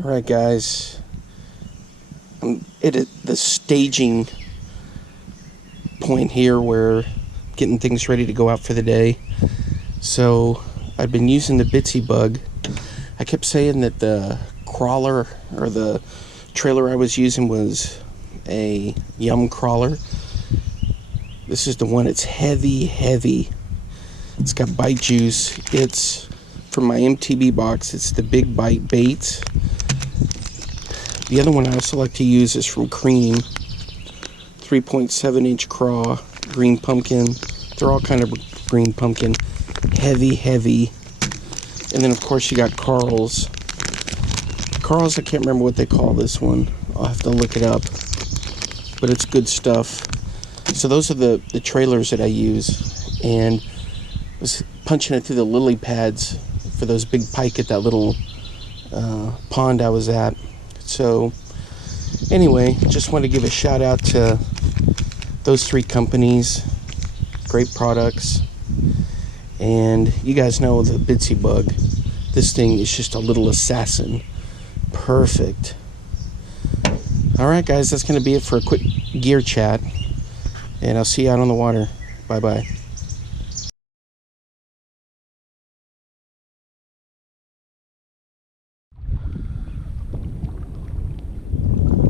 Alright guys, I'm at the staging point here where getting things ready to go out for the day. So I've been using the Bitsy Bug. I kept saying that the crawler or the trailer I was using was a Yum crawler. This is the one. It's heavy. It's got bite juice. It's from my MTB box. It's the Big Bite Baits. The other one I also like to use is from Cream, 3.7 inch craw, green pumpkin. They're all kind of green pumpkin, heavy. And then of course you got Carl's. I can't remember what they call this one. I'll have to look it up, but it's good stuff. So those are the trailers that I use, and I was punching it through the lily pads for those big pike at that little pond I was at. So anyway, just want to give a shout out to those three companies. Great products. And you guys know the Bitsy Bug. This thing is just a little assassin. Perfect. Alright guys, that's going to be it for a quick gear chat. And I'll see you out on the water. Bye bye.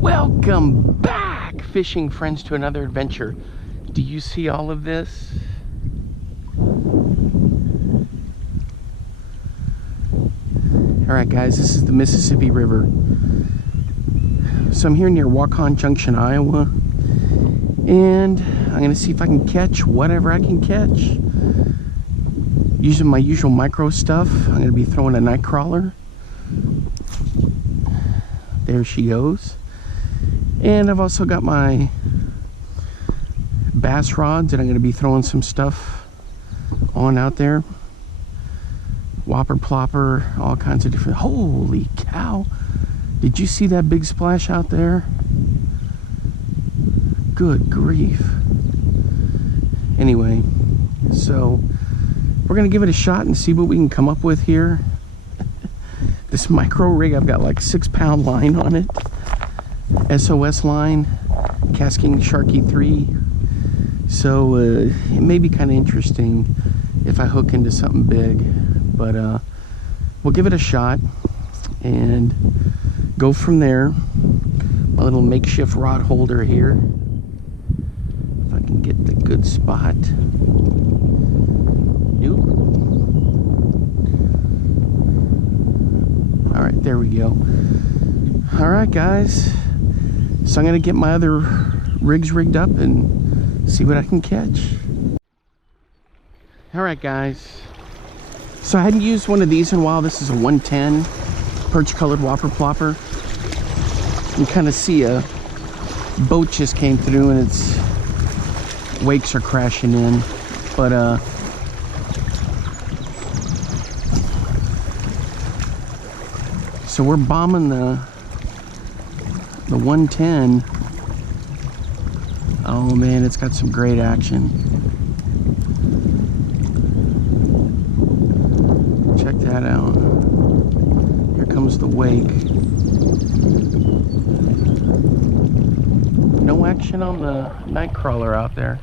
Welcome back, fishing friends, to another adventure. Do you see all of this? Alright guys, this is the Mississippi River. So I'm here near Waukon Junction, Iowa, and I'm going to see if I can catch whatever I can catch. Using my usual micro stuff, I'm going to be throwing a night crawler. There she goes. And I've also got my bass rods that I'm going to be throwing some stuff on out there. Whopper plopper, all kinds of different. Holy cow! Did you see that big splash out there? Good grief. Anyway, so we're going to give it a shot and see what we can come up with here. This micro rig, I've got like 6-pound line on it. SOS line, Casking Sharky 3. So it may be kind of interesting if I hook into something big, but we'll give it a shot and go from there. My little makeshift rod holder here, if I can get the good spot. Nope. All right, there we go. All right guys, so I'm gonna get my other rigs rigged up and see what I can catch. All right guys, so I hadn't used one of these in a while. This is a 110 perch colored whopper plopper. You kind of see a boat just came through and its wakes are crashing in, but so we're bombing the 110. Oh man, it's got some great action. Check that out. Here comes the wake. No action on the night crawler out there.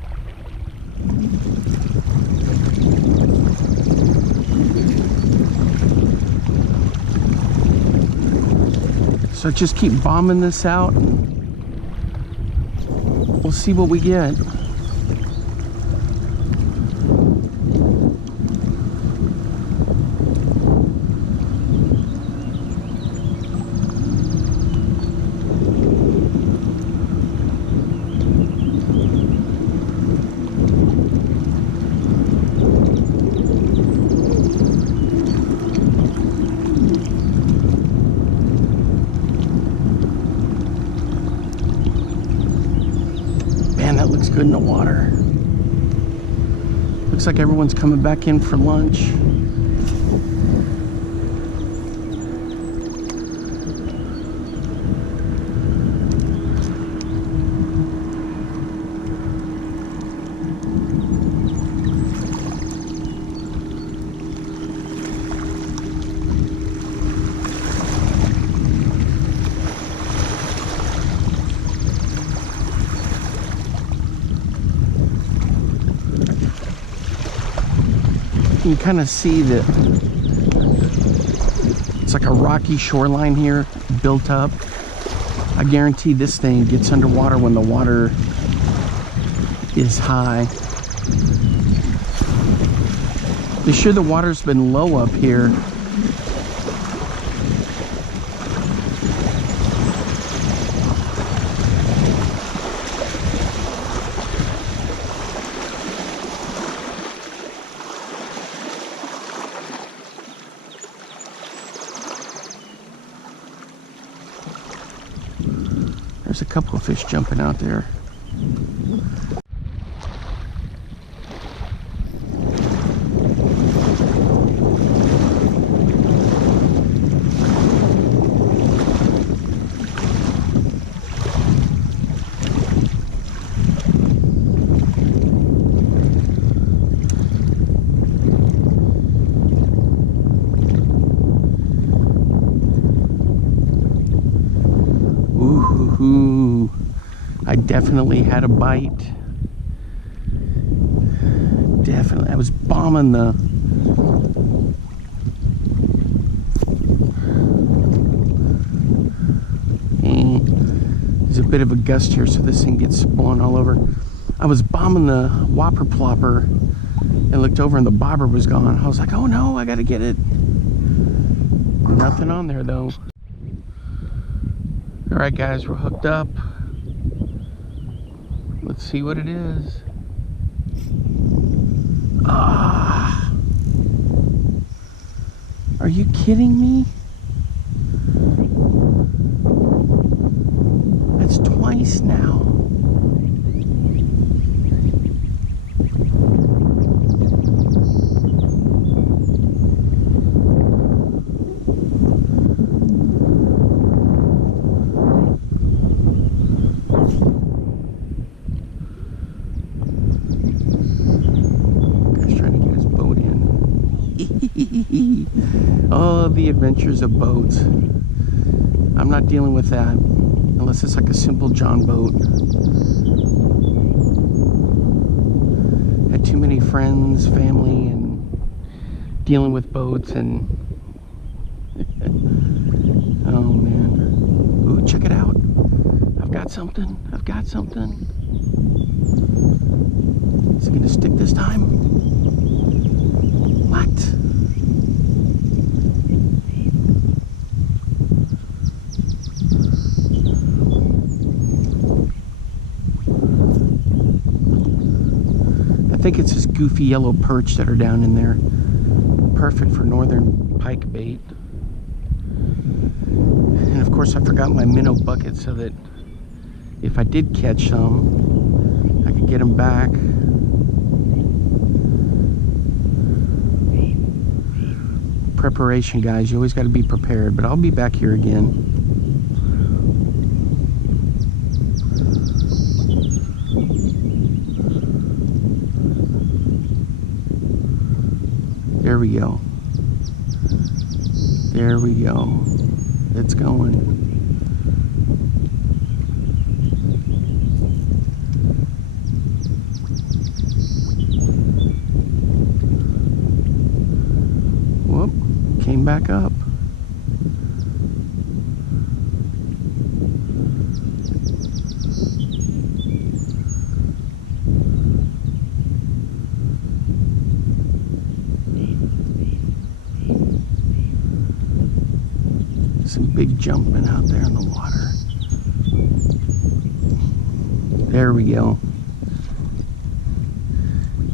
So just keep bombing this out and we'll see what we get. That looks good in the water. Looks like everyone's coming back in for lunch. You can kind of see that it's like a rocky shoreline here built up. I guarantee this thing gets underwater when the water is high. They sure the water's been low up here. There's a couple of fish jumping out there. Ooh, I definitely had a bite. Definitely. I was bombing the... There's a bit of a gust here, so this thing gets blown all over. I was bombing the whopper plopper and looked over and the bobber was gone. I was like, oh no, I gotta get it. Nothing on there though. All right, guys, we're hooked up. Let's see what it is. Ah! Are you kidding me? That's twice now. Oh, the adventures of boats. I'm not dealing with that unless it's like a simple John boat. Had too many friends, family, and dealing with boats and oh man. Ooh, check it out. I've got something. I've got something. Is it gonna stick this time? What? I think it's this goofy yellow perch that are down in there. Perfect for northern pike bait. And of course I forgot my minnow bucket so that if I did catch some, I could get them back. Preparation, guys. You always got to be prepared, but I'll be back here again. There we go. There we go. It's going. Whoop. Came back up. Some big jumping out there in the water. There we go.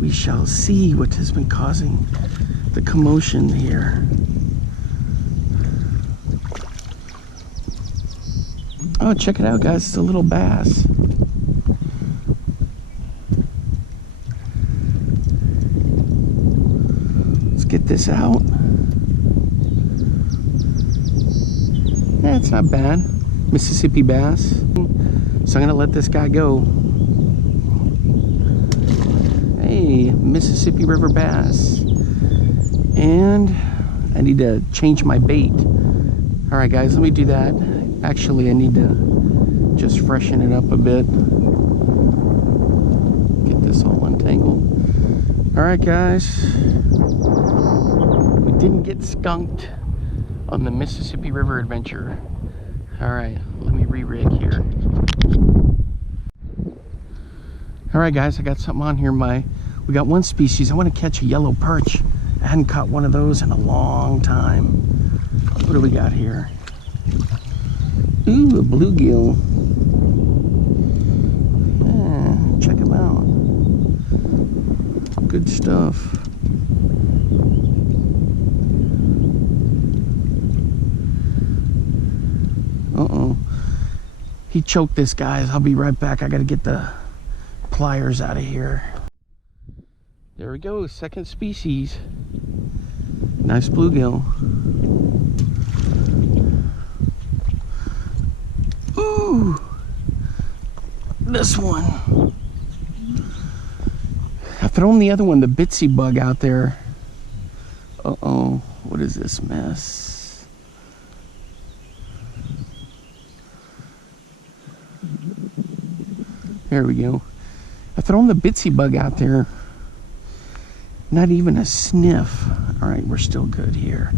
We shall see what has been causing the commotion here. Oh, check it out, guys. It's a little bass. Let's get this out. Yeah, it's not bad. Mississippi bass. So I'm gonna let this guy go. Hey, Mississippi River bass. And I need to change my bait. All right, guys, let me do that. Actually, I need to just freshen it up a bit. Get this all untangled. Alright guys, we didn't get skunked on the Mississippi River adventure. Alright, let me re-rig here. Alright guys, I got something on here. We got one species. I want to catch a yellow perch. I hadn't caught one of those in a long time. What do we got here? Ooh, a bluegill. Yeah, check him out. Good stuff. Uh-oh. He choked this, guys. I'll be right back. I gotta get the pliers out of here. There we go, second species. Nice bluegill. Ooh, this one. I've thrown the other one, the bitsy bug, out there. Uh-oh, what is this mess? There we go. I've thrown the bitsy bug out there. Not even a sniff. All right, we're still good here.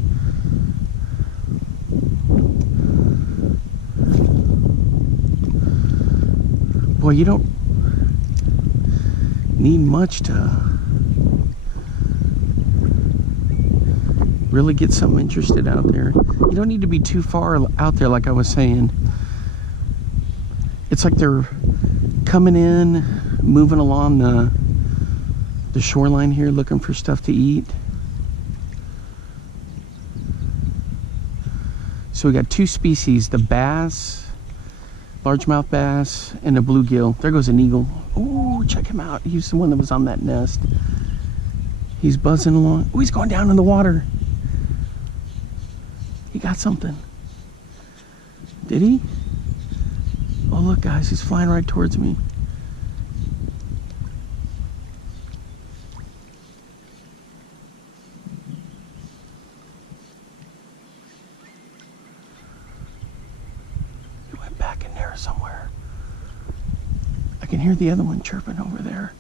Boy, you don't need much to really get something interested out there. You don't need to be too far out there, like I was saying. It's like they're coming in, moving along the shoreline here, looking for stuff to eat. So we got two species, the bass, largemouth bass, and a bluegill. There goes an eagle. Oh, check him out. He's the one that was on that nest. He's buzzing along. Oh, he's going down in the water. He got something. Did he? Oh, look, guys, he's flying right towards me. Back in there somewhere. I can hear the other one chirping over there.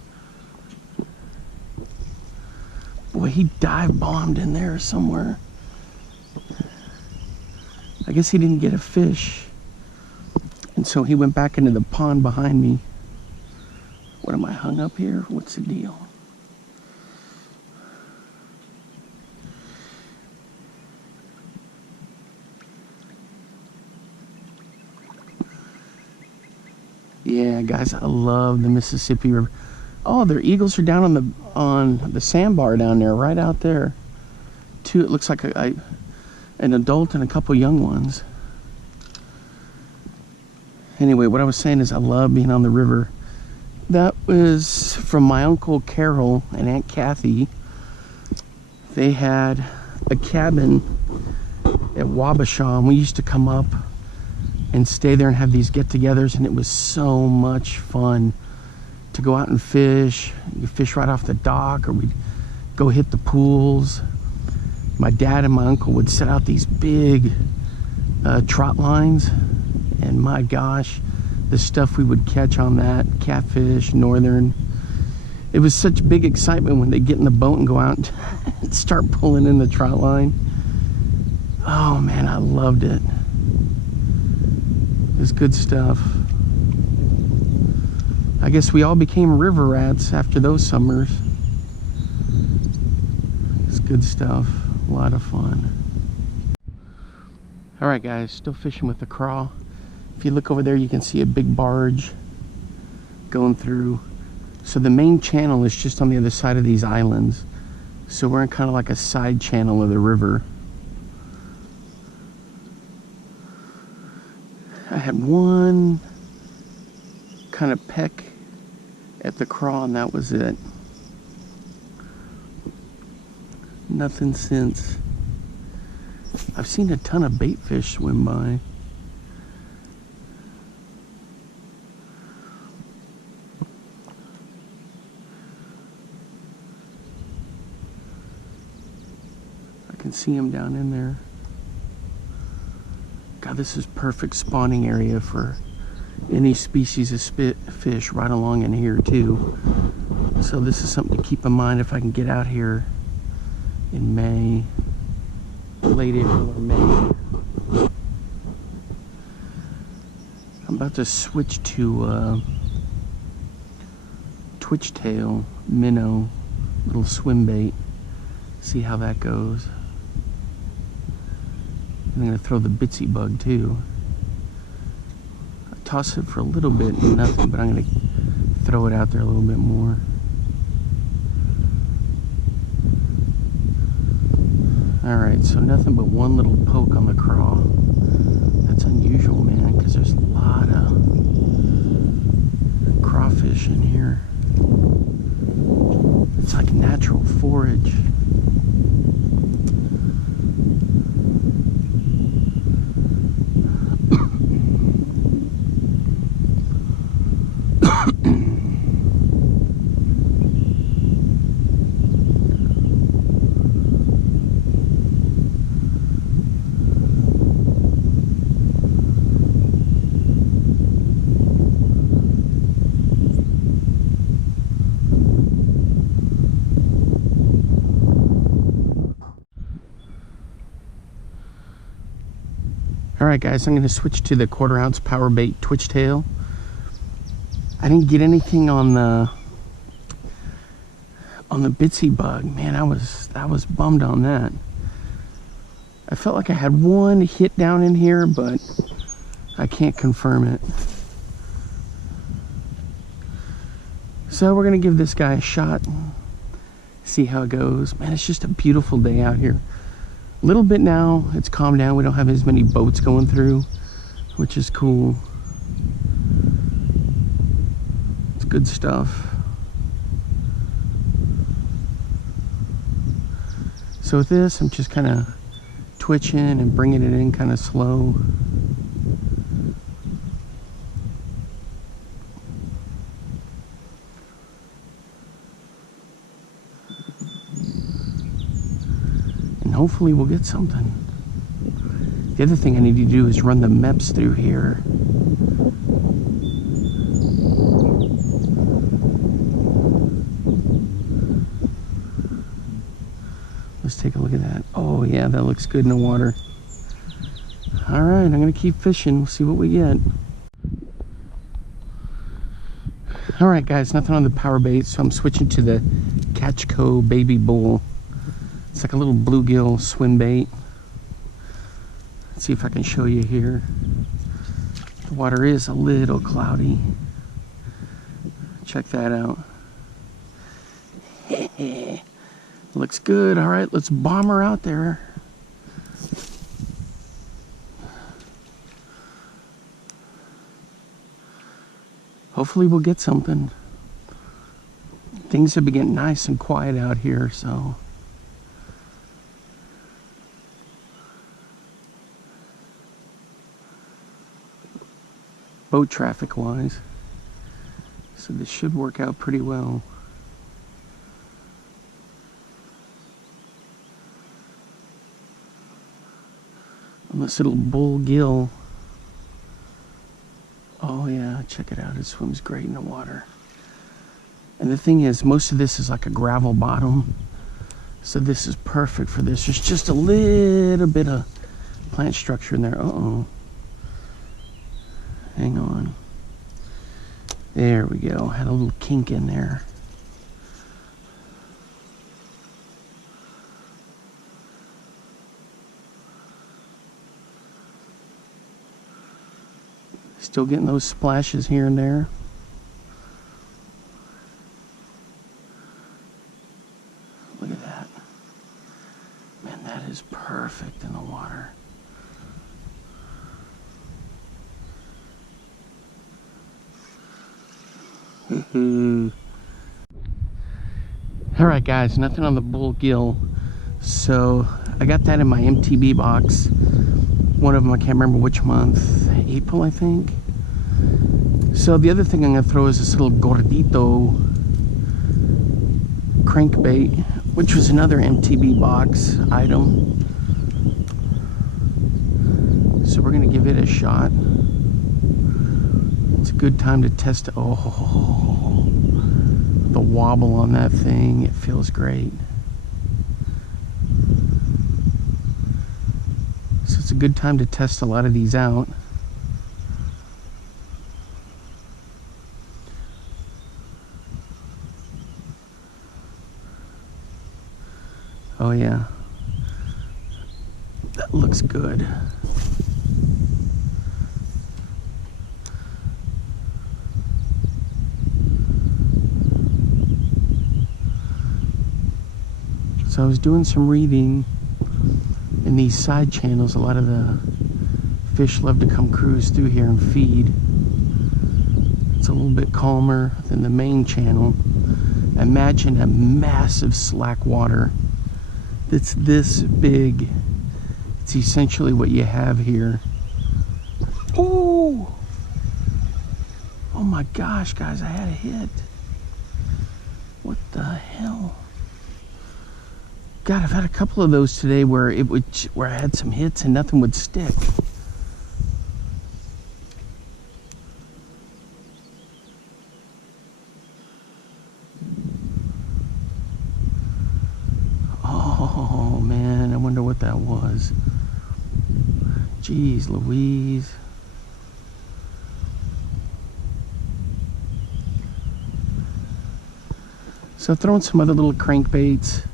Boy, he dive bombed in there somewhere. I guess he didn't get a fish, and so he went back into the pond behind me. What, am I hung up here? What's the deal? Yeah, guys, I love the Mississippi River. Oh, their eagles are down on the sandbar down there, right out there. Two, it looks like an adult and a couple young ones. Anyway, what I was saying is I love being on the river. That was from my Uncle Carol and Aunt Kathy. They had a cabin at Wabasha, and we used to come up and stay there and have these get-togethers, and it was so much fun to go out and fish. You fish right off the dock, or we'd go hit the pools. My dad and my uncle would set out these big trot lines, and my gosh, the stuff we would catch on that, catfish, northern. It was such big excitement when they get in the boat and go out and start pulling in the trot line. Oh man, I loved it. It's good stuff. I guess we all became river rats after those summers. It's good stuff. A lot of fun. Alright guys, still fishing with the craw. If you look over there, you can see a big barge going through. So the main channel is just on the other side of these islands. So we're in kind of like a side channel of the river. I had one kind of peck at the craw, and that was it. Nothing since. I've seen a ton of bait fish swim by. I can see them down in there. God, this is perfect spawning area for any species of fish right along in here too. So this is something to keep in mind if I can get out here in May, late April or May. I'm about to switch to twitch tail minnow, little swim bait. See how that goes. I'm gonna throw the bitsy bug too. I toss it for a little bit, nothing, but I'm gonna throw it out there a little bit more. Alright, so nothing but one little poke on the craw. That's unusual, man, because there's a lot of crawfish in here. It's like natural forage. Alright guys, I'm going to switch to the 1/4 ounce power bait twitch tail. I didn't get anything on the bitsy bug. Man, I was bummed on that. I felt like I had one hit down in here, but I can't confirm it. So we're going to give this guy a shot, see how it goes. Man, it's just a beautiful day out here. A little bit now, it's calmed down. We don't have as many boats going through, which is cool. It's good stuff. So with this, I'm just kind of twitching and bringing it in kind of slow. Hopefully we'll get something. The other thing I need to do is run the MEPS through here. Let's take a look at that. Oh yeah, that looks good in the water. All right, I'm gonna keep fishing. We'll see what we get. All right guys, nothing on the power bait, so I'm switching to the Catchco Baby Bull. It's like a little bluegill swim bait. Let's see if I can show you here. The water is a little cloudy. Check that out. Looks good. All right, let's bomb her out there. Hopefully we'll get something. Things have been getting nice and quiet out here, so. Boat traffic wise, so this should work out pretty well. On this little bull gill. Oh yeah, check it out, it swims great in the water. And the thing is, most of this is like a gravel bottom, so this is perfect for this. There's just a little bit of plant structure in there. Uh-oh. Hang on. There we go. Had a little kink in there. Still getting those splashes here and there. Look at that. Man, that is perfect in the water. Alright guys, nothing on the bull gill. So I got that in my MTB box. One of them, I can't remember which month. April, I think. So the other thing I'm going to throw is this little gordito crankbait, which was another MTB box item. So we're going to give it a shot. It's a good time to test. Oh, the wobble on that thing, it feels great. So it's a good time to test a lot of these out. Oh yeah, that looks good. So I was doing some reading in these side channels. A lot of the fish love to come cruise through here and feed. It's a little bit calmer than the main channel. Imagine a massive slack water that's this big. It's essentially what you have here. Oh! Oh my gosh, guys, I had a hit. What the hell? God, I've had a couple of those today where I had some hits and nothing would stick. Oh man, I wonder what that was. Jeez Louise. So throwing some other little crankbaits,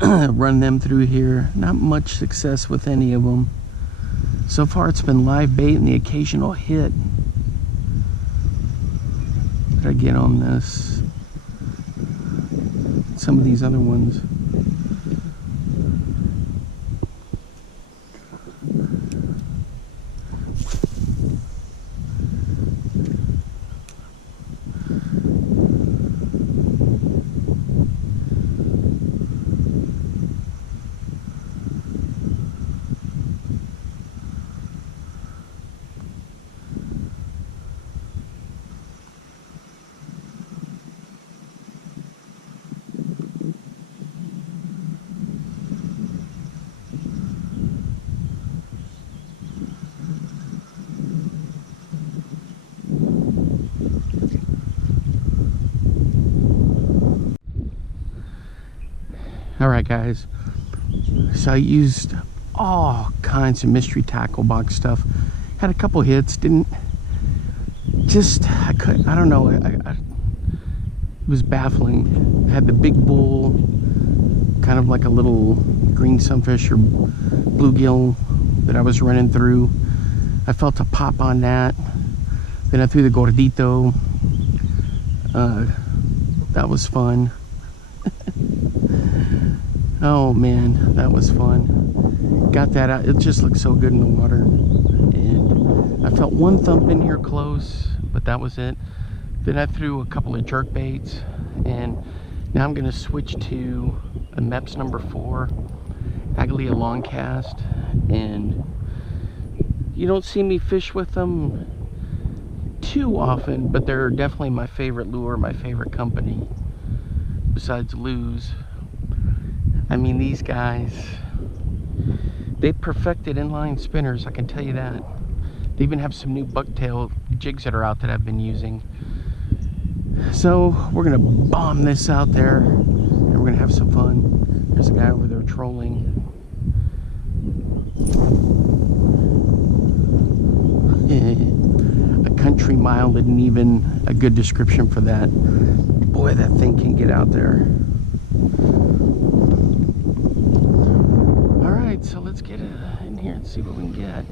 run them through here. Not much success with any of them. So far it's been live bait and the occasional hit. Did I get on this? Some of these other ones. Alright guys, so I used all kinds of mystery tackle box stuff. Had a couple hits, I don't know, it was baffling. Had the big bull, kind of like a little green sunfish or bluegill that I was running through. I felt a pop on that. Then I threw the gordito. That was fun. Oh man, that was fun. Got that out. It just looked so good in the water. And I felt one thump in here close, but that was it. Then I threw a couple of jerk baits, and now I'm gonna switch to a Mepps number 4, Agalia long cast. And you don't see me fish with them too often, but they're definitely my favorite lure, my favorite company, besides Lew's. I mean, these guys, they perfected inline spinners, I can tell you that. They even have some new bucktail jigs that are out that I've been using. So we're gonna bomb this out there and we're gonna have some fun. There's a guy over there trolling. A country mile isn't even a good description for that. Boy, that thing can get out there. Alright, so let's get in here and see what we can get.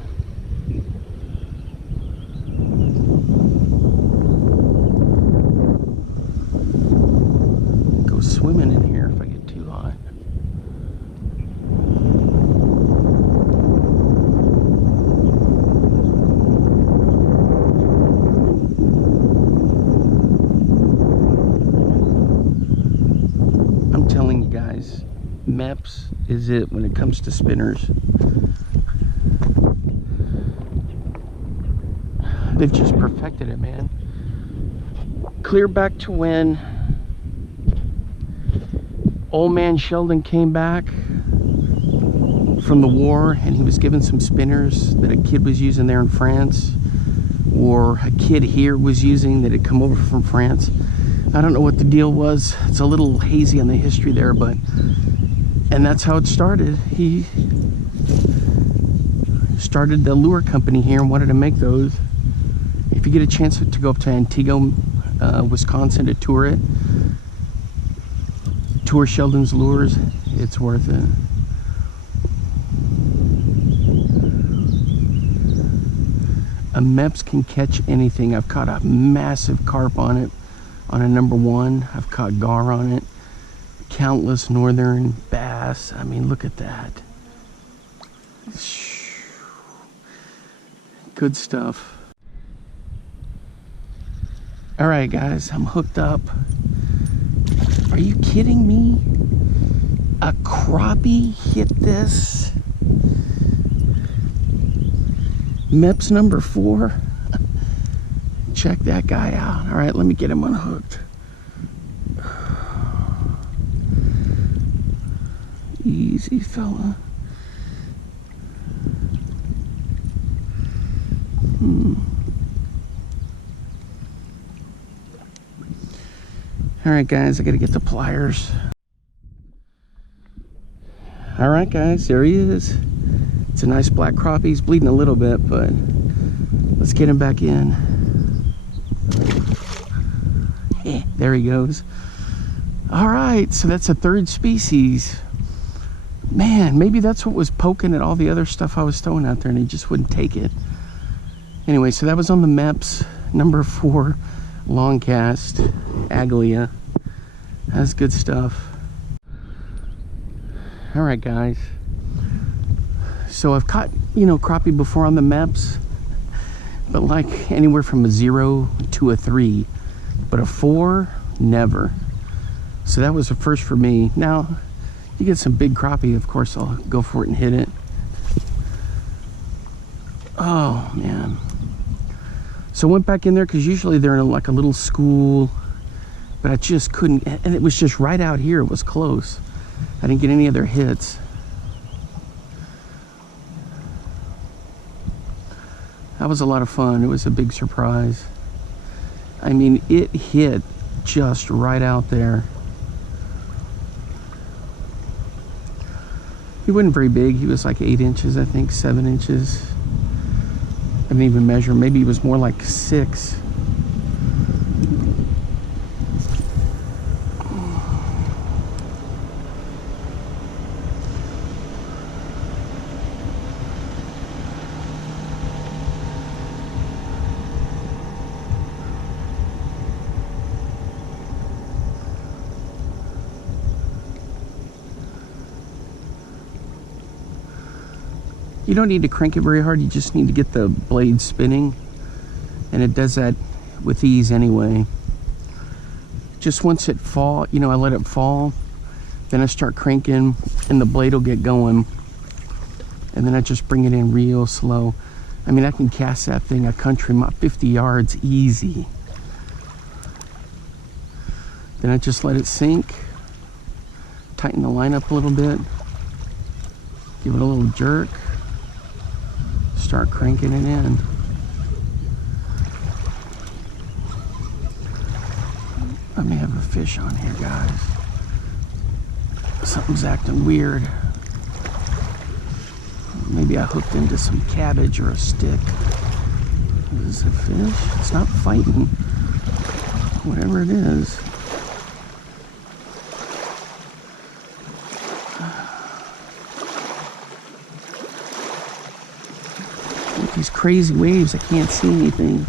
Go swimming in here if I get too hot. I'm telling you guys, Mepps is it when it comes to spinners. They've just perfected it, man. Clear back to when old man Sheldon came back from the war and he was given some spinners that a kid was using there in France. or a kid here was using that had come over from France. I don't know what the deal was. It's a little hazy on the history there, but, and that's how it started. He started the lure company here and wanted to make those. If you get a chance to go up to Antigua, Wisconsin to tour it, tour Sheldon's Lures, it's worth it. A Mepps can catch anything. I've caught a massive carp on it, on a number 1. I've caught gar on it, countless northern bass. I mean, look at that. Good stuff. All right, guys, I'm hooked up. Are you kidding me? A crappie hit this. Mepps number 4. Check that guy out. All right, let me get him unhooked. Easy, fella. All right, guys, I gotta get the pliers. All right, guys, there he is. It's a nice black crappie. He's bleeding a little bit, but let's get him back in. Yeah, there he goes. All right, so that's a 3rd species. Man, maybe that's what was poking at all the other stuff I was throwing out there and he just wouldn't take it. Anyway, so that was on the Mepps number 4 long cast Aglia. That's good stuff. All right, guys. So I've caught, you know, crappie before on the Mepps, but like anywhere from a 0 to a 3, but a 4, never. So that was a first for me. Now, you get some big crappie, of course, I'll go for it and hit it. Oh, man. So I went back in there because usually they're in like a little school, but I just couldn't, and it was just right out here. It was close. I didn't get any other hits. That was a lot of fun. It was a big surprise. I mean, it hit just right out there. He wasn't very big. He was like 8 inches, I think, 7 inches. I didn't even measure. Maybe he was more like 6. You don't need to crank it very hard, you just need to get the blade spinning, and it does that with ease anyway. Just once it fall, you know, I let it fall, then I start cranking and the blade will get going, and then I just bring it in real slow. I mean, I can cast that thing a country mile, 50 yards easy. Then I just let it sink, tighten the line up a little bit, give it a little jerk, start cranking it in. I may have a fish on here, guys. Something's acting weird. Maybe I hooked into some cabbage or a stick. Is this a fish? It's not fighting. Whatever it is. With these crazy waves, I can't see anything.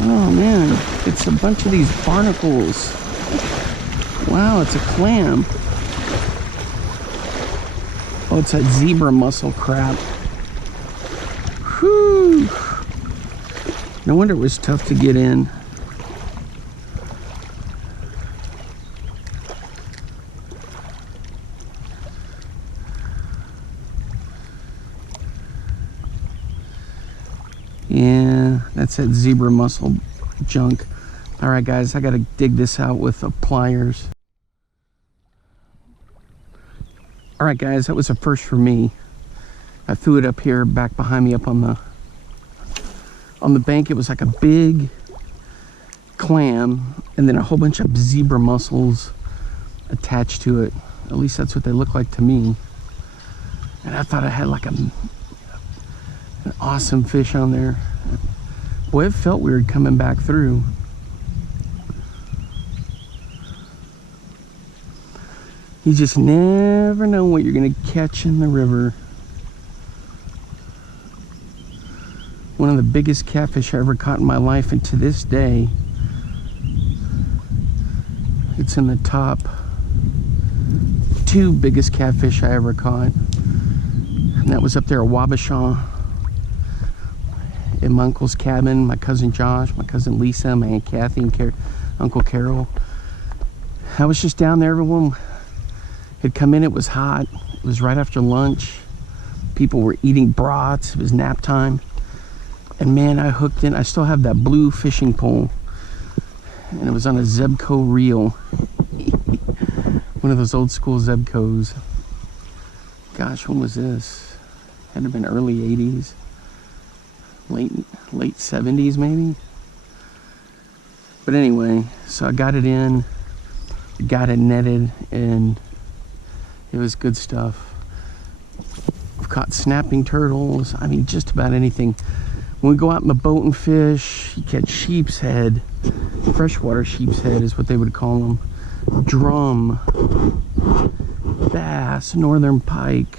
Oh man, it's a bunch of these barnacles. Wow, it's a clam. Oh, it's that zebra mussel crab. Whew. No wonder it was tough to get in. Yeah, that's that zebra mussel junk. All right, guys, I got to dig this out with the pliers. All right, guys, that was a first for me. I threw it up here, back behind me, up on the bank. It was like a big clam, and then a whole bunch of zebra mussels attached to it. At least that's what they look like to me. And I thought I had like an awesome fish on there. Boy, it felt weird coming back through. You just never know what you're gonna catch in the river. One of the biggest catfish I ever caught in my life, and to this day, it's in the top 2 biggest catfish I ever caught. And that was up there at Wabasha, in my uncle's cabin. My cousin Josh, my cousin Lisa, my Aunt Kathy, and Uncle Carol. I was just down there. Everyone had come in. It was hot. It was right after lunch. People were eating brats. It was nap time. And man, I hooked in. I still have that blue fishing pole. And it was on a Zebco reel. One of those old school Zebcos. Gosh, when was this? Had to have been early 80s. Late 70s maybe. But anyway, so I got it in. Got it netted, and it was good stuff. I've caught snapping turtles. I mean, just about anything. When we go out in the boat and fish, you catch sheep's head. Freshwater sheep's head is what they would call them. Drum, bass, northern pike.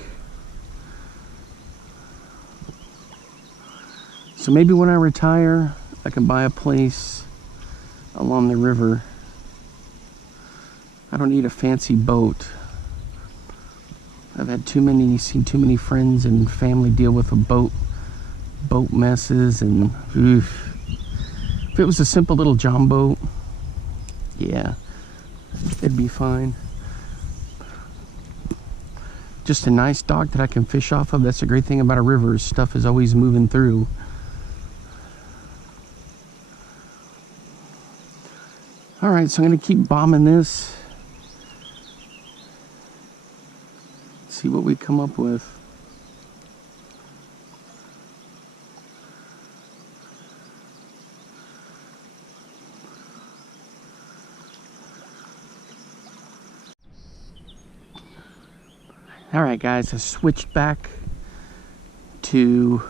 So maybe when I retire, I can buy a place along the river. I don't need a fancy boat. I've had seen too many friends and family deal with boat messes, and oof. If it was a simple little John boat, yeah, it'd be fine. Just a nice dock that I can fish off of. That's the great thing about a river. Stuff is always moving through. All right, so I'm gonna keep bombing this. See what we come up with. All right, guys, I switched back to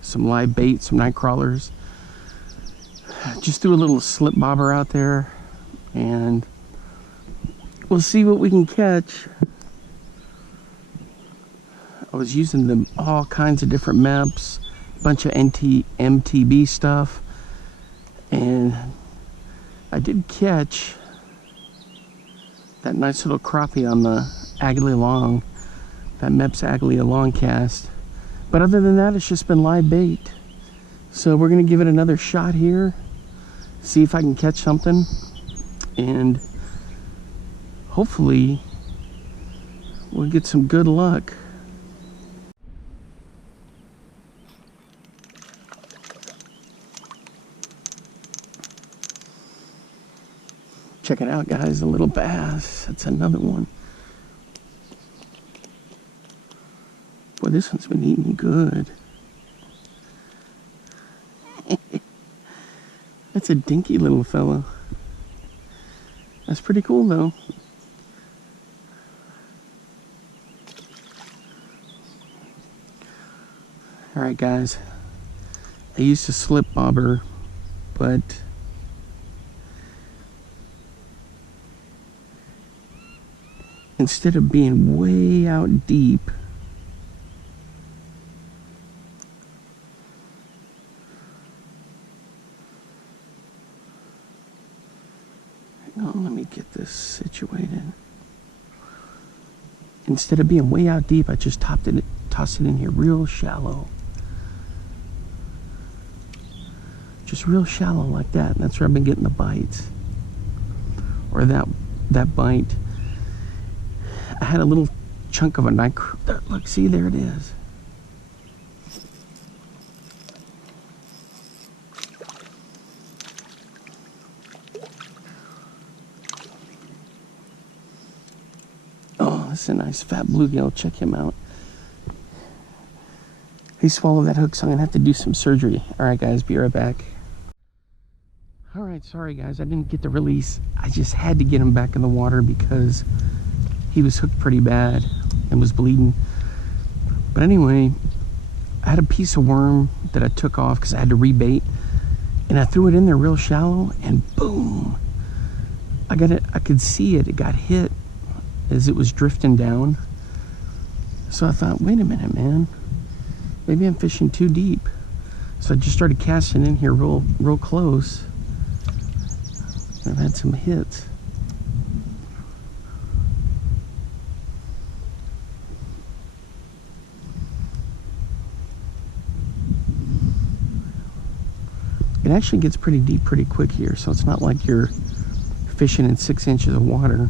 some live bait, some night crawlers. Just threw a little slip bobber out there, and we'll see what we can catch. I was using all kinds of different MEPs, a bunch of MTB stuff, and I did catch that nice little crappie on the Agile Long, that MEP's Agile Long cast. But other than that, it's just been live bait. So we're gonna give it another shot here, see if I can catch something, and hopefully we'll get some good luck. Check it out, guys, a little bass. That's another one. Boy, this one's been eating good. That's a dinky little fella. That's pretty cool, though. All right, guys. I used a slip bobber, but instead of being way out deep, hang on, let me get this situated. Instead of being way out deep, I just tossed it in here real shallow. Just real shallow like that, and that's where I've been getting the bites. Or that bite. I had a little chunk of a night. Look, see, there it is. Oh, that's a nice fat bluegill. Check him out. He swallowed that hook, so I'm gonna have to do some surgery. All right, guys, be right back. All right, sorry guys, I didn't get the release. I just had to get him back in the water because he was hooked pretty bad and was bleeding. But anyway, I had a piece of worm that I took off because I had to rebait, and I threw it in there real shallow, and boom, I got it. I could see it. It got hit as it was drifting down. So I thought, wait a minute, man, maybe I'm fishing too deep. So I just started casting in here real close. I've had some hits. It actually gets pretty deep pretty quick here, so it's not like you're fishing in 6 inches of water.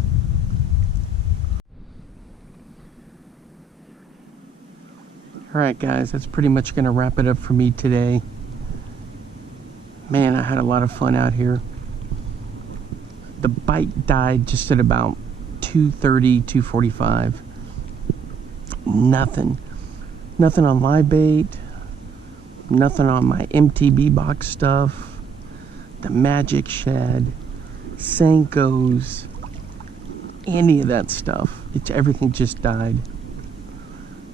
Alright guys, that's pretty much going to wrap it up for me today. Man, I had a lot of fun out here. The bite died just at about 2:30, 2:45. Nothing on live bait, nothing on my MTB box stuff, the Magic Shad, Senkos, any of that stuff. Everything just died.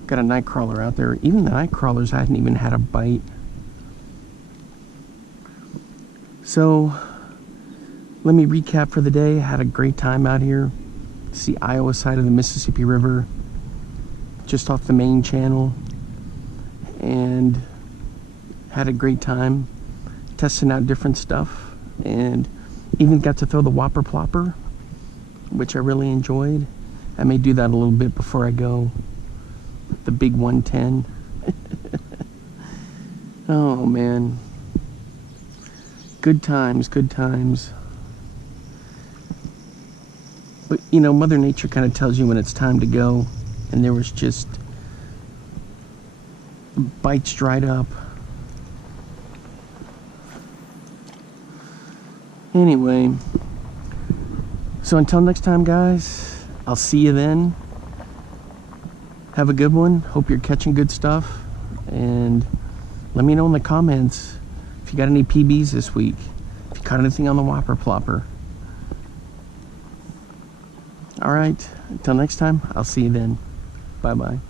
Got a night crawler out there. Even the night crawlers hadn't even had a bite. So let me recap for the day. I had a great time out here. It's the Iowa side of the Mississippi River, just off the main channel, and had a great time testing out different stuff, and even got to throw the Whopper Plopper, which I really enjoyed. I may do that a little bit before I go. The big 110. Oh man, good times, good times. But you know, Mother Nature kind of tells you when it's time to go, and there was just bites dried up. Anyway, so until next time guys, I'll see you then. Have a good one. Hope you're catching good stuff, and let me know in the comments if you got any PBs this week, if you caught anything on the Whopper Plopper. All right, until next time, I'll see you then. Bye bye.